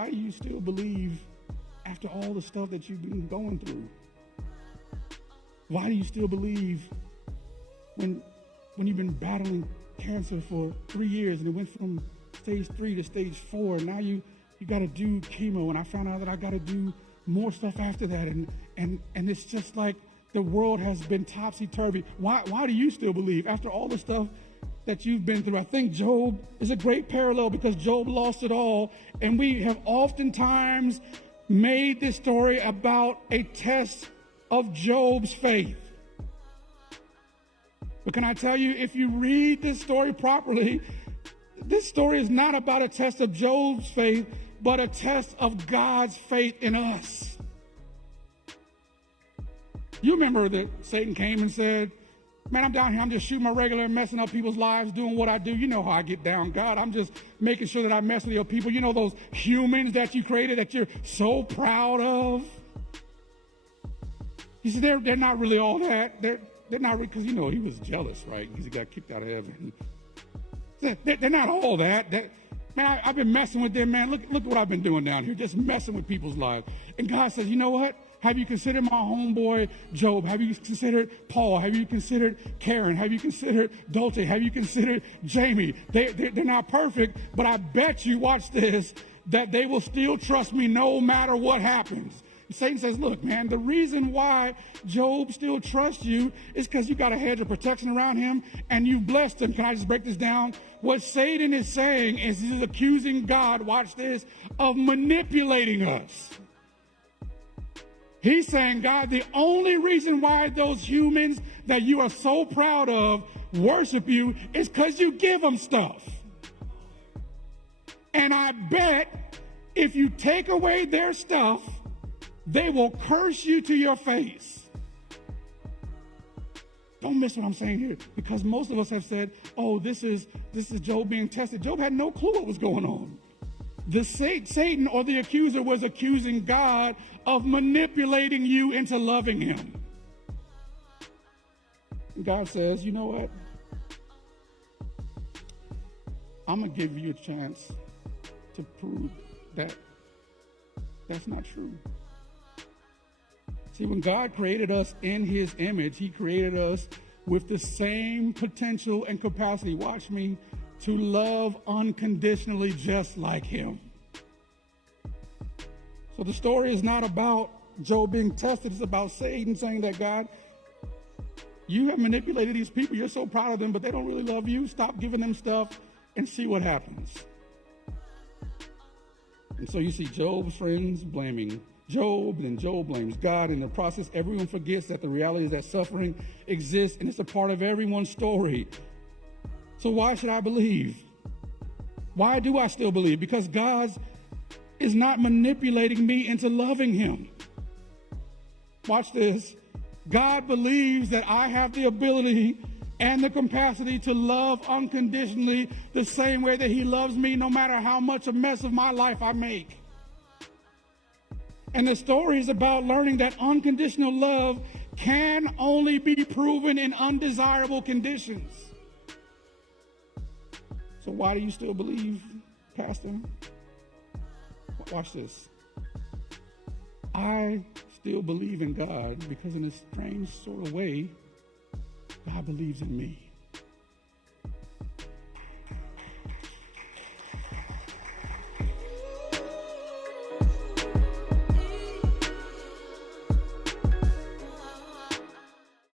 why do you still believe after all the stuff that you've been going through? Why do you still believe when you've been battling cancer for 3 years and it went from stage 3 to stage 4, and now you got to do chemo, and I found out that I got to do more stuff after that, and it's just like the world has been topsy-turvy. Why do you still believe after all the stuff that you've been through? I think Job is a great parallel because Job lost it all, and we have oftentimes made this story about a test of Job's faith. But can I tell you, if you read this story properly, this story is not about a test of Job's faith, but a test of God's faith in us. You remember that Satan came and said, man, I'm down here, I'm just shooting my regular and messing up people's lives, doing what I do. You know how I get down, God. I'm just making sure that I mess with your people. You know those humans that you created that you're so proud of? He said, they're not really all that. They're not really, because, you know, he was jealous, right? Because he got kicked out of heaven. They're not all that. Man, I've been messing with them, man. Look what I've been doing down here, just messing with people's lives. And God says, you know what? Have you considered my homeboy Job? Have you considered Paul? Have you considered Karen? Have you considered Dulce? Have you considered Jamie? They're not perfect, but I bet you, watch this, that they will still trust me no matter what happens. Satan says, look, man, the reason why Job still trusts you is because you got a hedge of protection around him and you've blessed him. Can I just break this down? What Satan is saying is he's accusing God, watch this, of manipulating us. He's saying, God, the only reason why those humans that you are so proud of worship you is because you give them stuff. And I bet if you take away their stuff, they will curse you to your face. Don't miss what I'm saying here, because most of us have said, oh, this is Job being tested. Job had no clue what was going on. The Satan or the accuser was accusing God of manipulating you into loving him. And God says, you know what? I'm going to give you a chance to prove that that's not true. See, when God created us in his image, he created us with the same potential and capacity, watch me, to love unconditionally just like him. So the story is not about Job being tested. It's about Satan saying that, God, you have manipulated these people. You're so proud of them, but they don't really love you. Stop giving them stuff and see what happens. And so you see Job's friends blaming Job, and then Job blames God. In the process, everyone forgets that the reality is that suffering exists, and it's a part of everyone's story. So why should I believe? Why do I still believe? Because God is not manipulating me into loving him. Watch this. God believes that I have the ability and the capacity to love unconditionally the same way that he loves me, no matter how much a mess of my life I make. And the story is about learning that unconditional love can only be proven in undesirable conditions. So why do you still believe, Pastor? Watch this. I still believe in God because in a strange sort of way, God believes in me.